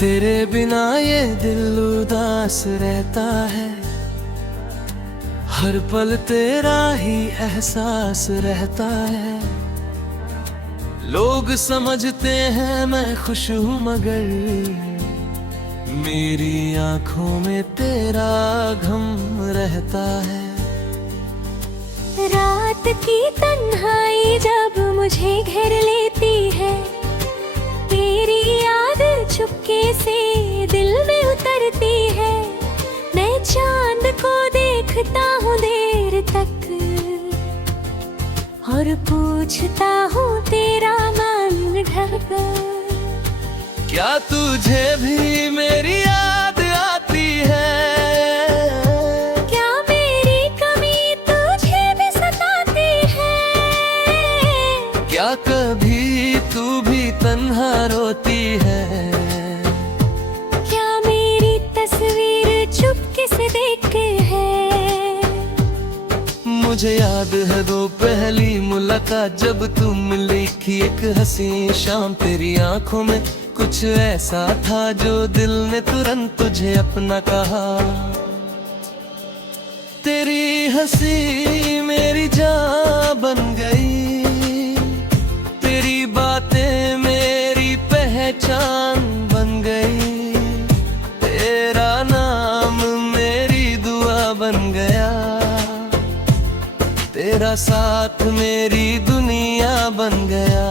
तेरे बिना ये दिल उदास रहता है, हर पल तेरा ही एहसास रहता है। लोग समझते हैं मैं खुश हूँ मगर मेरी आंखों में तेरा गम रहता है। रात की तन्हाई जब मुझे घेर लेती है, तेरी याद चुपके से दिल में उतरती है। मैं चांद को देखता हूँ देर तक और पूछता हूँ तेरा मन ढका। क्या तुझे भी मेरी याद आती है? क्या मेरी कमी तुझे भी सताती है? क्या कभी तू भी तन्हा रोती है? क्या मेरी तस्वीर चुपके से देखते है? मुझे याद है वो पहली मुलाकात जब तुम मिली थी, एक हंसी शाम। तेरी आंखों में कुछ ऐसा था जो दिल ने तुरंत तुझे अपना कहा। तेरी हंसी मेरी जान बन गई, तेरी बातें मेरी पहचान बन गई। तेरा नाम मेरी दुआ बन गया, तेरा साथ मेरी दुनिया बन गया।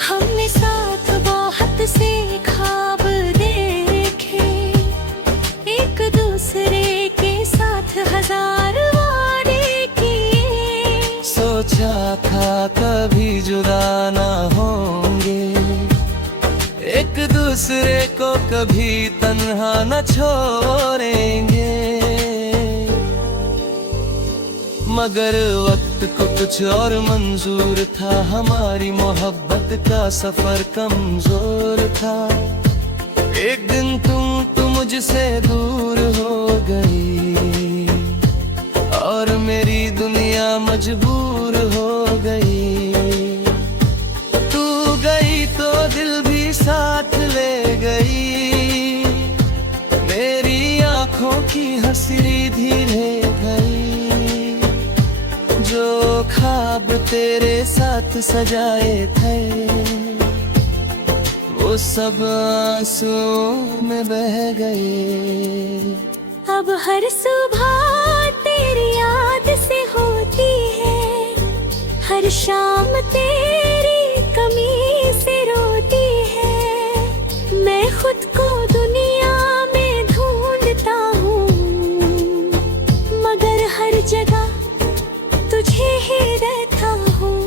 हमने साथ बहुत से ख्वाब देखे, एक दूसरे के साथ हजार वादे किए। सोचा था कभी जुदा ना होंगे, एक दूसरे को कभी तन्हा न छोड़ेंगे। मगर वक्त को कुछ और मंजूर था, हमारी मोहब्बत का सफर कमजोर था। एक दिन तुम मुझसे दूर हो गई और मेरी दुनिया मजबूर हो गई। तू गई तो दिल भी साथ ले गई, मेरी आंखों की हंसी धीरे गई। जो ख्वाब तेरे साथ सजाए थे वो सब आंसुओं में बह गए। अब हर सुबह तेरी याद से होती है, हर शाम तेरी कमी से रोती है। मैं खुद को दुनिया में ढूंढता हूँ मगर हर जगह तुझे ही रहता हूँ।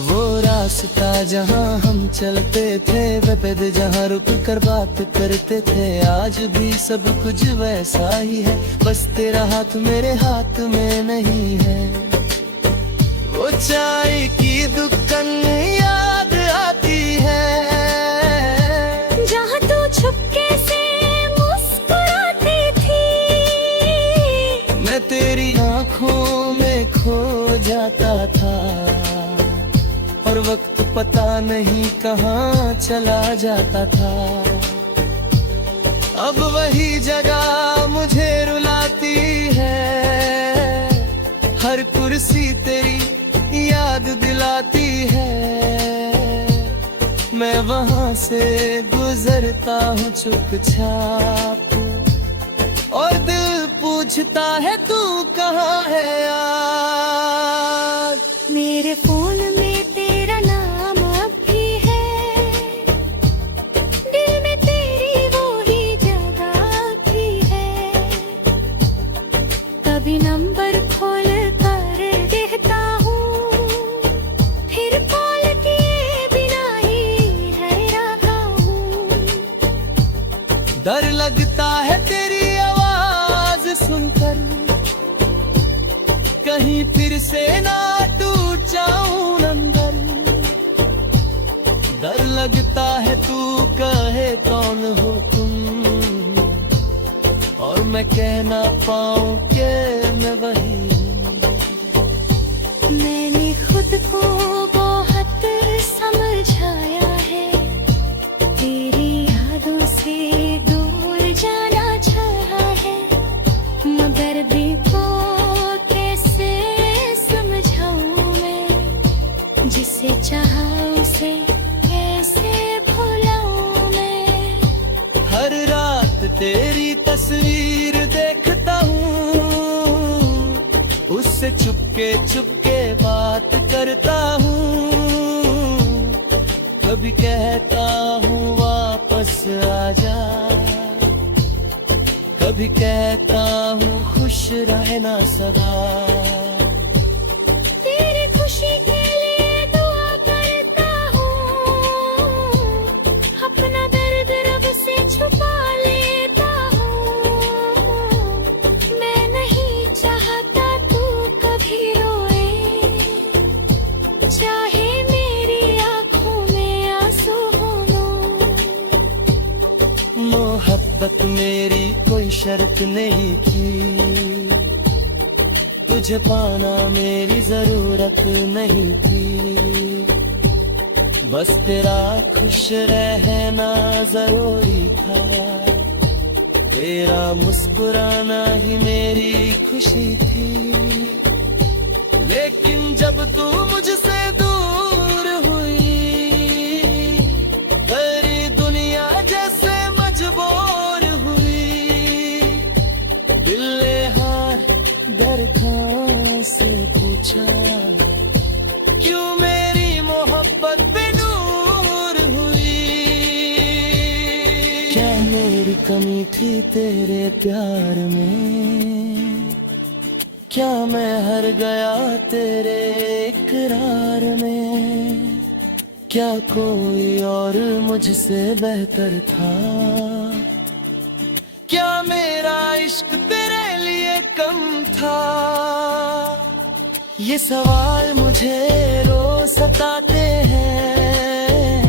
वो रास्ता जहाँ हम चलते थे, वे पेड़ जहाँ रुक कर बात करते थे, आज भी सब कुछ वैसा ही है, बस तेरा हाथ मेरे हाथ में नहीं है। वो चाय की दुकान याद आती है, जहाँ तू छुपके से मुस्कुराती थी। मैं तेरी आंखों में खो जाता था और वक्त पता नहीं कहाँ चला जाता था। अब वही जगह मुझे रुलाती है, हर कुर्सी तेरी याद दिलाती है। मैं वहाँ से गुजरता हूँ चुपचाप और दिल पूछता है तू कहाँ है आज। मेरे फोन में तेरा नाम अब भी है, दिल में तेरी वो ही जगह भी है। कभी नंबर खोल कर देखता हूँ, फिर कॉल किए बिना ही हैरान हूँ। डर लगता है तेरी आवाज सुनकर, कहीं फिर से ना टूट जाऊं अंदर। डर लगता है तू कहे कौन हो तुम, और मैं कह ना पाऊं कि मैं वही हूं। मैंने खुद को बहुत समझाया है, जिसे चाहा उसे कैसे भुलाऊं मैं। हर रात तेरी तस्वीर देखता हूँ, उससे चुपके चुपके बात करता हूँ। कभी कहता हूँ वापस आजा, कभी कहता हूँ खुश रहना सदा। तेरी खुशी के लिए दुआ करता हूँ, अपना दर्द रब से छुपा लेता हूँ। मैं नहीं चाहता तू कभी रोए, चाहे मेरी आँखों में आंसू हो। मोहब्बत मेरी कोई शर्त नहीं थी, तुझे पाना मेरी जरूरत नहीं थी। बस तेरा खुश रहना जरूरी था, तेरा मुस्कुराना ही मेरी खुशी थी। लेकिन जब तू मुझसे दूर हुई, सारी दुनिया जैसे मजबूर हुई। दिल ने हार दरखास्त से पूछा, क्यों मेरी मोहब्बत पे नूर हुई। क्या मेरी कमी थी तेरे प्यार में, क्या मैं हार गया तेरे इकरार में। क्या कोई और मुझसे बेहतर था, क्या मेरा इश्क तेरे लिए कम था। ये सवाल मुझे रोज सताते हैं,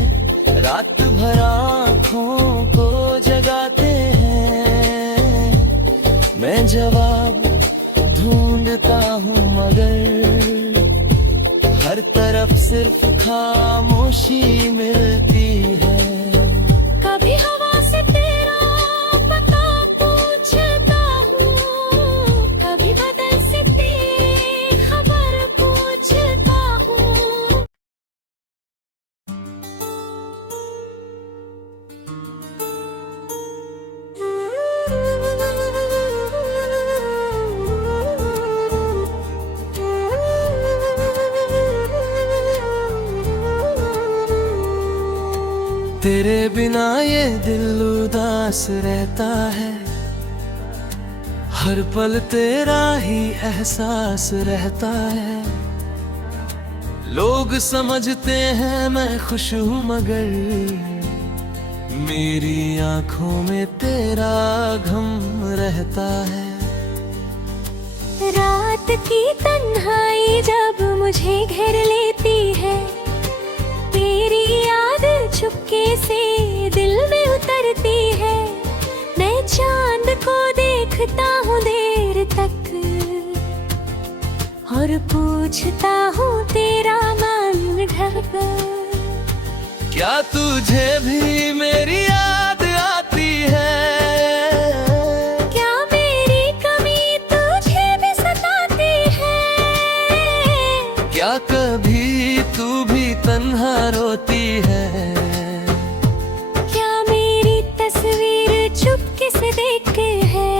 रात भर आँखों को जगाते हैं। मैं जवाब ढूंढता हूँ मगर हर तरफ सिर्फ खामोशी मिलती है। कभी हवा से तेरा पता पूछता हूँ, कभी बदल से तेरी खबर पूछता हूँ। तेरे बिना ये दिल उदास रहता है, हर पल तेरा ही एहसास रहता है। लोग समझते हैं मैं खुश हूँ मगर मेरी आंखों में तेरा गम रहता है। रात की तन्हाई जब मुझे घेर लेती है, तेरी याद चुपके से दिल में उतरती है। मैं चांद को देखता हूँ देर तक और पूछता हूँ तेरा मन ढक। क्या तुझे भी मेरी याद आती है, क्या मेरी कमी तुझे भी सताती है। क्या कभी तू भी तन्हा रोती है। क्या मेरी तस्वीर चुपके से देखते है।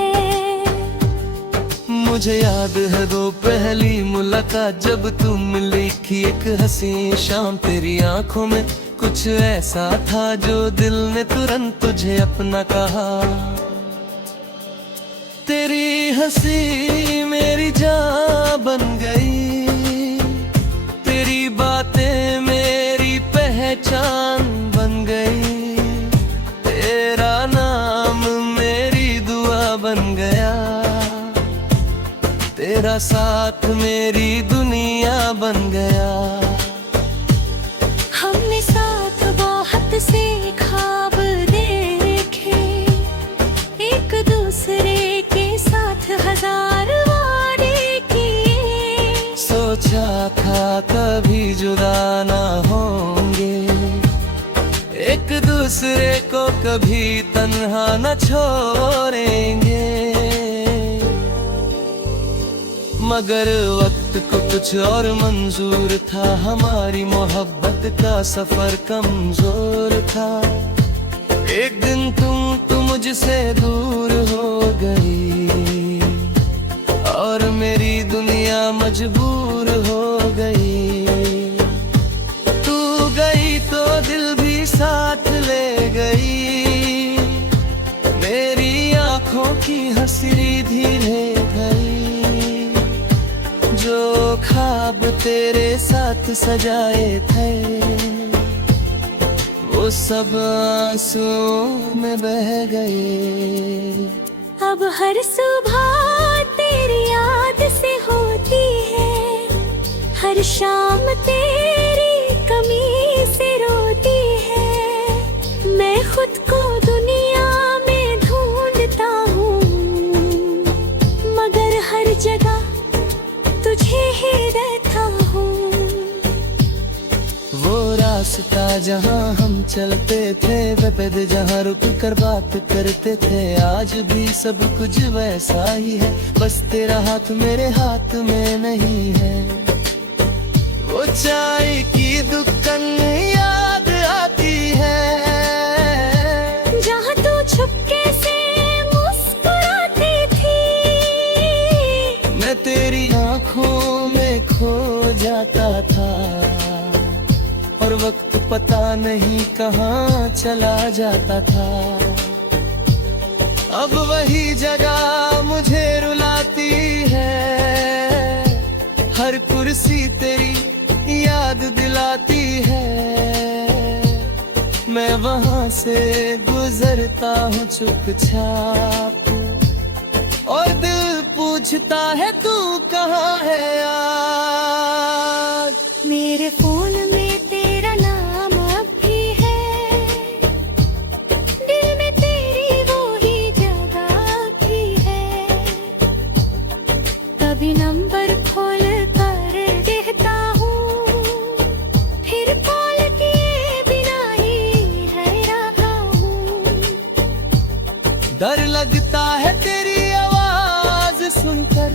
मुझे याद है वो पहली मुलाकात जब तुम मिली थी, एक हंसी शाम। तेरी आंखों में कुछ ऐसा था जो दिल ने तुरंत तुझे अपना कहा। तेरी हंसी मेरी जान बन गई, तेरी बातें मेरी पहचान बन गई। तेरा नाम मेरी दुआ बन गया, तेरा साथ मेरी दुनिया बन गया। हमने साथ बहुत से ख्वाब देखे, एक दूसरे के साथ हजार वादे किए। सोचा था कभी जुदा ना होंगे, एक दूसरे को कभी तन्हा न छोड़ेंगे। मगर वक्त को कुछ और मंजूर था, हमारी मोहब्बत का सफर कमजोर था। एक दिन तुम मुझसे दूर हो गई और मेरी दुनिया मजबूर हो गई। तू गई तो दिल भी साथ ले गई, मेरी आंखों की हंसी धीरे गई। जो ख्वाब तेरे साथ सजाए थे वो सब आंसुओं में बह गए। अब हर सुबह तेरी याद से होती है, हर शाम तेरी कमी से रोती है। मैं खुद को दुनिया में ढूंढता हूँ, मगर हर जगह तुझे ही रहता हूँ। वो रास्ता जहाँ हम चलते थे, वे पैद जहाँ रुक कर बात करते थे, आज भी सब कुछ वैसा ही है, बस तेरा हाथ मेरे हाथ में नहीं है। वो चाय की दुकान याद आती है, जहाँ तू चुपके से मुस्कुराती थी। मैं तेरी आंखों में खो जाता था और वक्त पता नहीं कहाँ चला जाता था। अब वही जगह मुझे रुलाती है, हर कुर्सी तेरी याद दिलाती है। मैं वहाँ से गुजरता हूँ चुपचाप और दिल पूछता है तू कहाँ है आज। मेरे फोन में तेरा नाम अब भी है, दिल में तेरी वो ही जगह भी है। कभी नंबर खोल कर देखता हूँ, फिर कॉल किए बिना ही है रहा हूँ। डर लगता है तेरी आवाज सुनकर,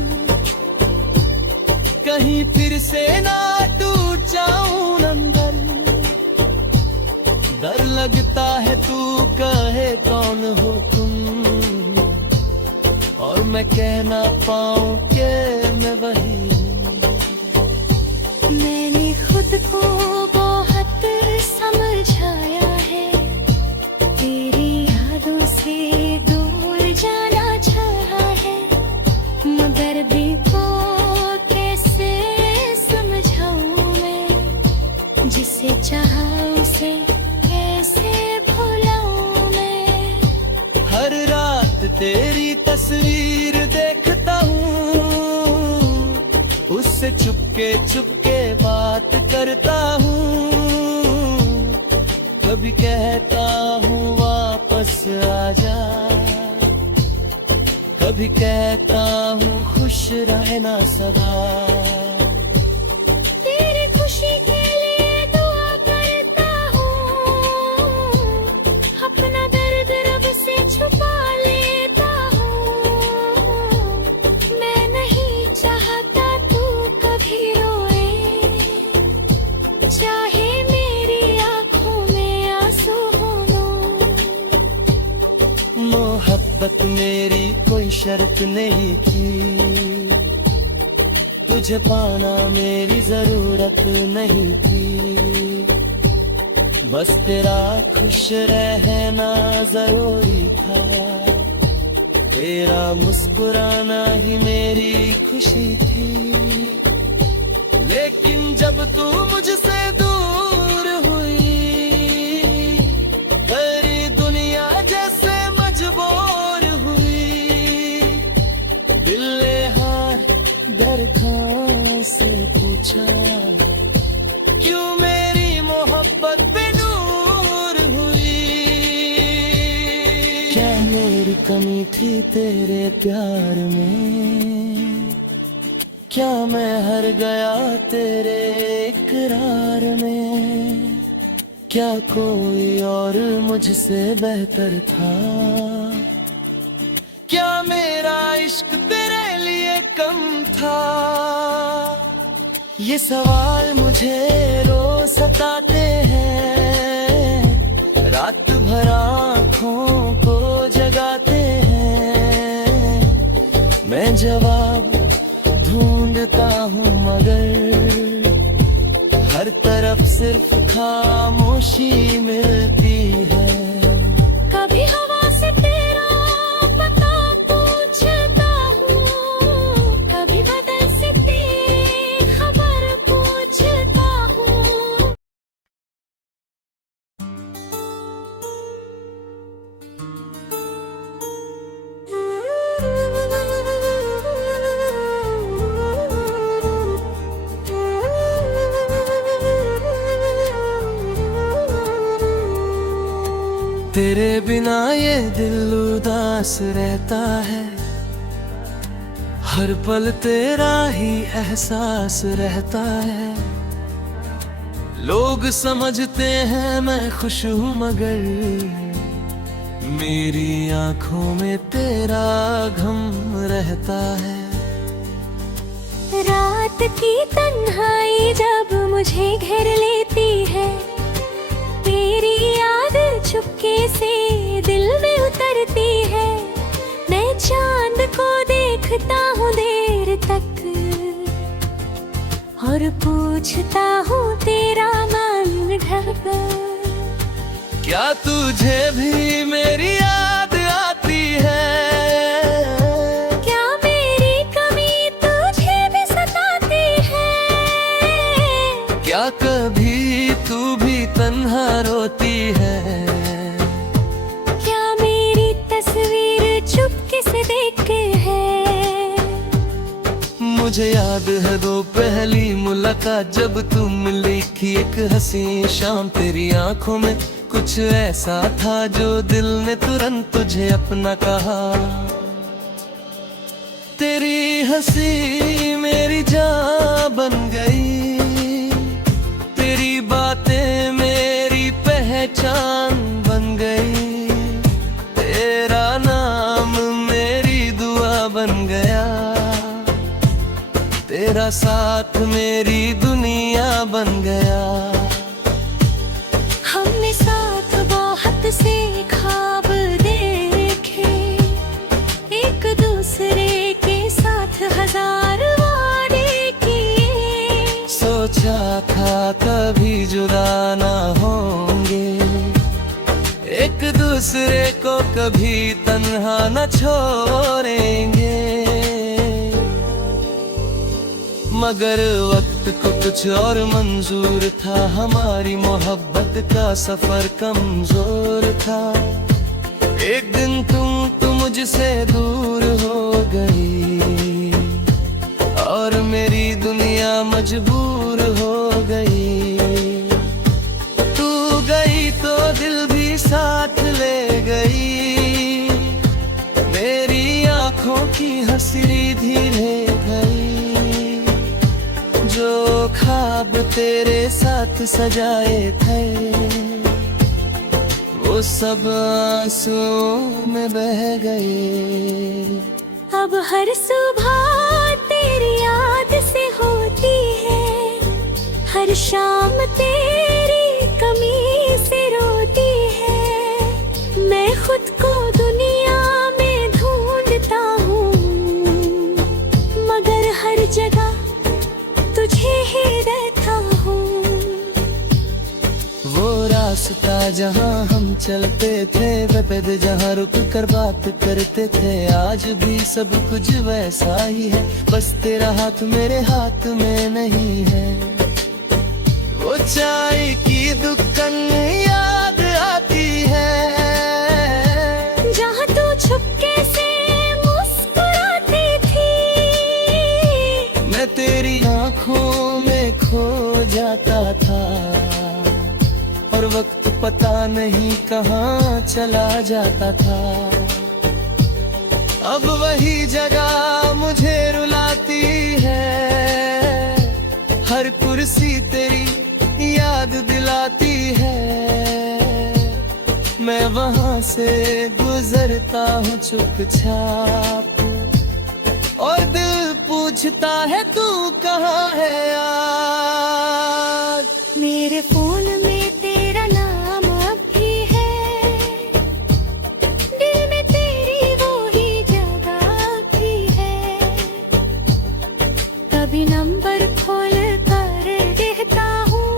कहीं फिर से ना टूट जाऊं अंदर। डर लगता है तू कहे कौन हो तुम, और मैं कह ना पाऊं कि मैं वही हूँ। मैंने खुद को बहुत समझाया है, तेरी यादों से दूर जाना चाहा है, मगर दिल को कैसे समझाऊं मैं, जिसे चाहा उसे कैसे भुलाऊं मैं। हर रात तेरी तस्वीर देखता हूँ, उससे चुपके चुपके बात करता हूँ। कभी कहता हूँ वापस आजा, कभी कहता हूँ खुश रहना सदा। तेरी खुशी के लिए दुआ करता हूँ, अपना दर्द रब से छुपा लेता हूँ। मैं नहीं चाहता तू कभी रोए, चाहे मेरी आँखों में आंसू हों। मोहब्बत मेरी कोई शर्त नहीं थी, तुझे पाना मेरी जरूरत नहीं थी, बस तेरा खुश रहना जरूरी था। तेरा मुस्कुराना ही मेरी खुशी थी, लेकिन जब तू मुझसे दूर हुई, तेरी दुनिया जैसे मजबूर हुई। दिल ने हार दरखास्त से पूछा, क्यों मेरी मोहब्बत पे नूर हुई। क्या मेरी कमी थी तेरे प्यार में, क्या मैं हार गया तेरे इकरार में। क्या कोई और मुझसे बेहतर था, क्या मेरा इश्क तेरे लिए कम था। ये सवाल मुझे रोज सताते हैं, रात भर आँखों को जगाते हैं। मैं जवाब ढूंढता हूँ मगर हर तरफ सिर्फ खामोशी मिलती है। कभी हवा से तेरा पता पूछता हूँ, कभी बदल से तेरी खबर पूछता हूँ। तेरे बिना ये दिल उदास रहता है, हर पल तेरा ही एहसास रहता है। लोग समझते हैं मैं खुश हूँ मगर मेरी आंखों में तेरा गम रहता है। रात की तन्हाई जब मुझे घेर लेती है, तेरी याद चुपके से दिल में उतरती है। मैं चांद को देखता हूँ देर तक और पूछता हूँ तेरा मन ढक। क्या तुझे भी मेरी याद आती है? क्या मेरी कमी तुझे भी सताती है? क्या कभी तू भी तन्हा रोती है? क्या मेरी तस्वीर चुपके से देखते है? मुझे याद है वो पहली मुलाकात जब तुम मिली थी, एक हंसी शाम। तेरी आंखों में कुछ ऐसा था जो दिल ने तुरंत तुझे अपना कहा। तेरी हंसी मेरी जान बन गई, तेरी बातें मेरी पहचान बन गई। तेरा नाम मेरी दुआ बन गया, तेरा साथ मेरी दुनिया बन गया। हमने साथ बहुत से ख्वाब देखे, एक दूसरे के साथ हजार वादे किए। सोचा था कभी जुदा ना होंगे, एक दूसरे को कभी तन्हा न छोड़ेंगे। मगर वक्त को कुछ और मंजूर था, हमारी मोहब्बत का सफर कमजोर था। एक दिन तुम मुझसे दूर हो गई और मेरी दुनिया मजबूर हो गई। तू गई तो दिल भी साथ ले गई, मेरी आंखों की हंसी धीरे गई। जो ख्वाब तेरे साथ सजाए थे वो सब आंसुओं में बह गए। अब हर सुबह तेरी याद से होती है, हर शाम तेरी कमी से रोती है। मैं खुद को दुनिया में ढूंढता हूँ मगर हर जगह तुझे ही रहता हूँ। वो रास्ता जहाँ हम चलते थे, वे पैद जहाँ रुक कर बात करते थे, आज भी सब कुछ वैसा ही है, बस तेरा हाथ मेरे हाथ में नहीं है। वो चाय की दुकान याद आती है, जहाँ तू छुपके से मुस्कुराती थी। मैं तेरी आंखों में खो जाता था और वक्त पता नहीं कहाँ चला जाता था। अब वही जगह मुझे रुलाती है, हर कुर्सी तेरी याद दिलाती है। मैं वहाँ से गुजरता हूँ चुपचाप और दिल पूछता है तू कहाँ है आज। मेरे फोन में तेरा नाम अब भी है, दिल में तेरी वो ही जगह भी है। कभी नंबर खोल कर देखता हूँ,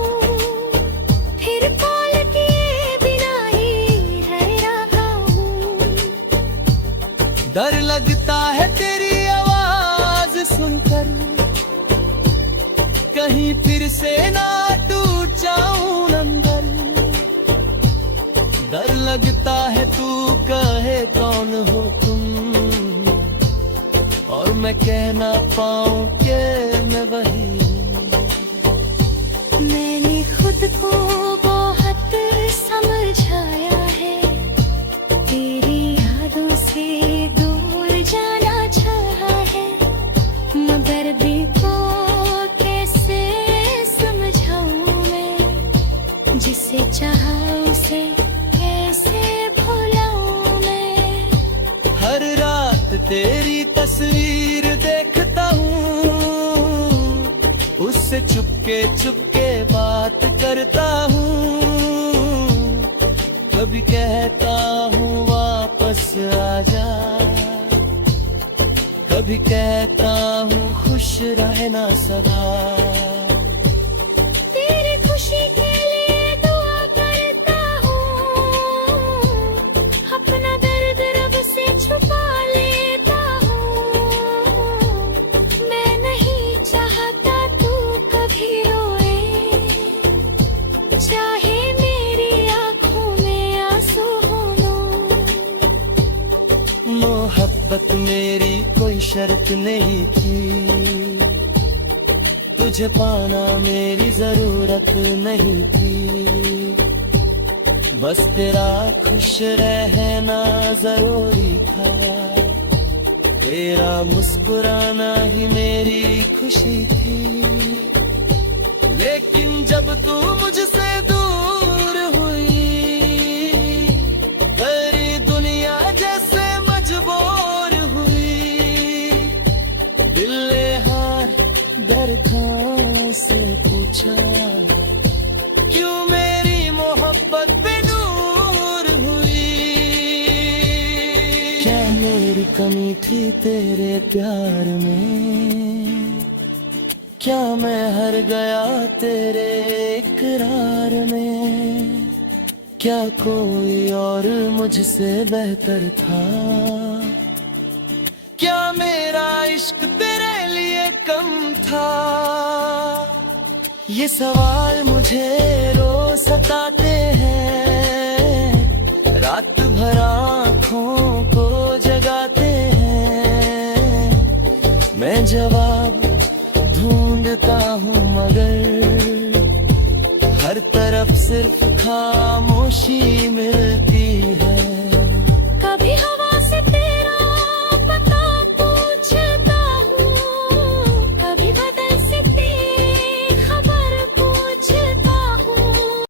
फिर कॉल किए बिना ही है रहा हूँ। डर लगता है तेरी आवाज सुनकर, कहीं फिर से ना टूट जाऊं अंदर। डर लगता है तू कहे कौन हो तुम, और मैं कह ना पाऊं कि मैं वही हूँ। मैंने खुद को बहुत समझाया है, तेरी यादों से दूर जाना चाहा है। मगर भी को कैसे समझाऊं मैं, जिसे चाहा उसे कैसे भुलाऊं मैं। हर रात तेरी तस्वीर देखता हूँ, उससे चुपके चुपके बात करता हूँ। कभी कहता हूँ वापस आजा, कभी कहता हूँ खुश रहना सदा। तेरी खुशी के लिए दुआ करता हूँ, अपना दर्द रब से छुपा लेता हूँ। मैं नहीं चाहता तू कभी रोए, चाहे मेरी आँखों में आंसू हो। मोहब्बत मेरी कोई शर्त नहीं थी, तुझे पाना मेरी जरूरत नहीं थी। बस तेरा खुश रहना जरूरी था, तेरा मुस्कुराना ही मेरी खुशी थी। लेकिन जब तू मुझसे दूर हुई, सारी दुनिया जैसे मजबूर हुई। दिल ने हार दरख्वास्त से पूछा, क्यों मेरी मोहब्बत पे नूर हुई। क्या मेरी कमी थी तेरे प्यार में, क्या मैं हार गया तेरे इकरार में। क्या कोई और मुझसे बेहतर था, क्या मेरा इश्क तेरे लिए कम था। ये सवाल मुझे रोज सताते हैं, रात भर आँखों को जगाते हैं। मैं जवाब ढूंढता हूँ मगर हर तरफ सिर्फ खामोशी मिलती है।